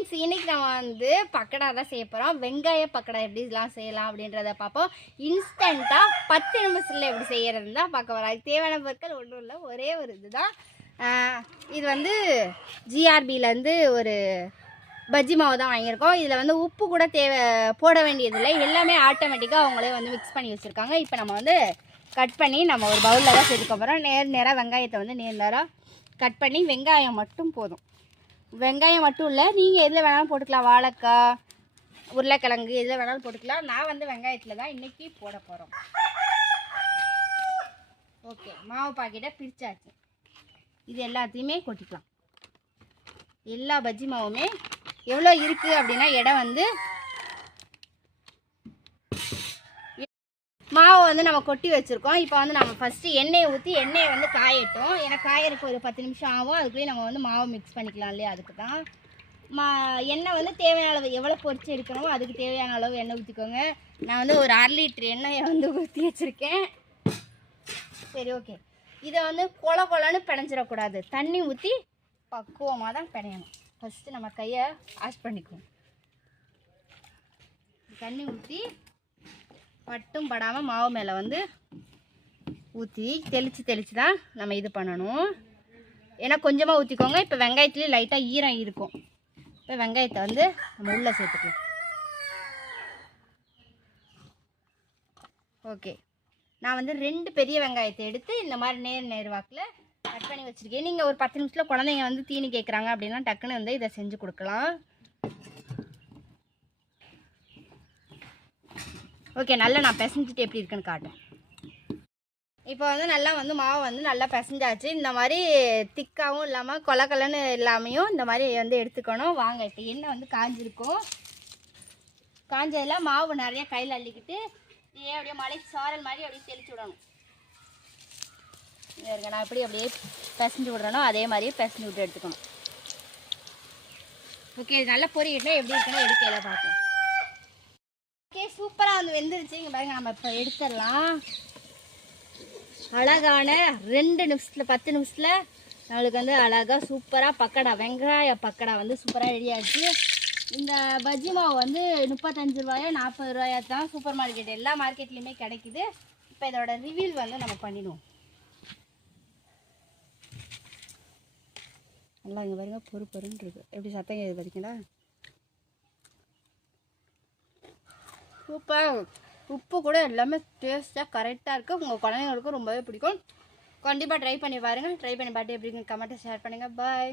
Friends இன்னைக்கு நம்ம வந்து பக்கடா தான் செய்ய போகிறோம் வெங்காய பக்கடா எப்படிலாம் செய்யலாம் அப்படின்றத பார்ப்போம். இன்ஸ்டண்ட்டாக பத்து நிமிஷத்தில் எப்படி செய்கிறது தான் பார்க்க வரோம் அதுக்கு தேவையான பொருட்கள் ஒன்றும் இல்லை ஒரே ஒரு இதுதான். இது வந்து ஜிஆர்பியிலேருந்து ஒரு பஜ்ஜி மாவு தான் வாங்கியிருக்கோம். இதில் வந்து உப்பு கூட தேவை போட வேண்டியதில்லை. எல்லாமே ஆட்டோமேட்டிக்காக அவங்களே வந்து மிக்ஸ் பண்ணி வச்சுருக்காங்க. இப்போ நம்ம வந்து கட் பண்ணி நம்ம ஒரு பவுலில் தான் சேர்த்துக்க போகிறோம் நேர் நேராக வெங்காயத்தை வந்து நேர் நேராக கட் பண்ணி வெங்காயம் மட்டும் போதும். வெங்காயம் மட்டும் இல்லை நீங்கள் எதில் வேணாலும் போட்டுக்கலாம். வாழைக்காய் உருளைக்கிழங்கு எதில் வேணாலும் போட்டுக்கலாம். நான் வந்து வெங்காயத்தில் தான் இன்றைக்கி போட போகிறோம் ஓகே மாவு பாக்கெட்டை பிரித்தாச்சு இது எல்லாத்தையுமே கொட்டிக்கலாம். எல்லா பஜ்ஜி மாவுமே எவ்வளோ இருக்குது அப்படின்னா இடம் வந்து மாவை வந்து நம்ம கொட்டி வச்சுருக்கோம். இப்போ வந்து நம்ம ஃபஸ்ட்டு எண்ணெயை ஊற்றி எண்ணெயை வந்து காயட்டும். ஏன்னா காயறதுக்கு ஒரு பத்து நிமிஷம் ஆகும். அதுக்குள்ளேயே நம்ம வந்து மாவு மிக்ஸ் பண்ணிக்கலாம் இல்லையா? அதுக்கு தான். மா எண்ணெய் வந்து தேவையான அளவு எவ்வளோ பொறிச்சு எடுக்கணுமோ அதுக்கு தேவையான அளவு எண்ணெய் ஊற்றிக்கோங்க நான் வந்து ஒரு அரை லிட்டர் எண்ணெயை வந்து ஊற்றி வச்சுருக்கேன். சரி ஓகே இதை வந்து கொல கொலன்னு பிணைஞ்சிடக்கூடாது. தண்ணி ஊற்றி பக்குவமாக தான் பிணையணும். ஃபஸ்ட்டு நம்ம கையை வாஷ் பண்ணிக்குவோம் தண்ணி ஊற்றி பட்டும் படாமல் மாவு மேலே வந்து ஊற்றி தெளித்து தெளித்து தான் நம்ம இது பண்ணணும். ஏன்னா கொஞ்சமாக ஊற்றிக்கோங்க இப்போ வெங்காயத்துலேயும் லைட்டாக ஈரம் இருக்கும். இப்போ வெங்காயத்தை வந்து நம்ம உள்ளே சேர்த்துக்கலாம். ஓகே நான் வந்து ரெண்டு பெரிய வெங்காயத்தை எடுத்து இந்த மாதிரி நேர் நேர் வாக்கில் கட் பண்ணி வச்சுருக்கேன். நீங்கள் ஒரு பத்து நிமிஷத்தில் குழந்தைங்க வந்து தீனி கேட்குறாங்க அப்படின்னா டக்குன்னு வந்து இதை செஞ்சு கொடுக்கலாம். ஓகே நல்லா நான் பிசைஞ்சிட்டு எப்படி இருக்குன்னு காட்டேன் இப்போ வந்து நல்லா வந்து மாவு வந்து நல்லா பிசைஞ்சாச்சு. இந்த மாதிரி திக்காகவும் இல்லாமல் கொலக்கலன்னு இல்லாமையும் இந்த மாதிரி வந்து எடுத்துக்கணும். வாங்க இப்போ எண்ணெய் வந்து காஞ்சிருக்கும். காஞ்சதில் மாவு நிறையா கையில் அள்ளிக்கிட்டு இதே அப்படியே மலை சாரல் மாதிரி அப்படியே தெளிச்சு விடணும். இங்க இருங்க நான் எப்படி அப்படியே பிசைஞ்சு விடுறேனோ அதே மாதிரியே பிசைஞ்சு விட்டு எடுத்துக்கணும். ஓகே இது நல்லா பொரிக்கிட்டா எப்படி இருக்குன்னா எடுக்கையில் பார்க்கலாம். சூப்பராக வந்து வெந்துருச்சு. இங்கே பாருங்க நம்ம இப்போ எடுத்துடலாம். அழகான ரெண்டு நிமிஷத்தில் பத்து நிமிஷத்தில் நம்மளுக்கு வந்து அழகாக சூப்பராக பக்கடா வெங்காய பக்கடா வந்து சூப்பராக ரெடி இந்த பஜ்ஜி மாவு வந்து முப்பத்தஞ்சு ரூபாயோ நாற்பது ரூபாயா தான் சூப்பர் மார்க்கெட். எல்லா மார்க்கெட்லேயுமே கிடைக்குது. இப்போ இதோட ரிவீல் வந்து நம்ம பண்ணிடுவோம். நல்லா இங்கே பாருங்கள் பொறு பொறுன்னு எப்படி சத்தம் கேது பார்த்தீங்களா சூப்பர். உப்பு கூட எல்லாமே டேஸ்ட்டாக கரெக்டாக இருக்குது உங்கள் குழந்தைங்களுக்கும் ரொம்பவே பிடிக்கும். கண்டிப்பாக ட்ரை பண்ணி பாருங்கள் ட்ரை பண்ணி பார்த்து எப்படி இருக்குன்னு கமெண்ட்டை ஷேர் பண்ணுங்கள் பாய்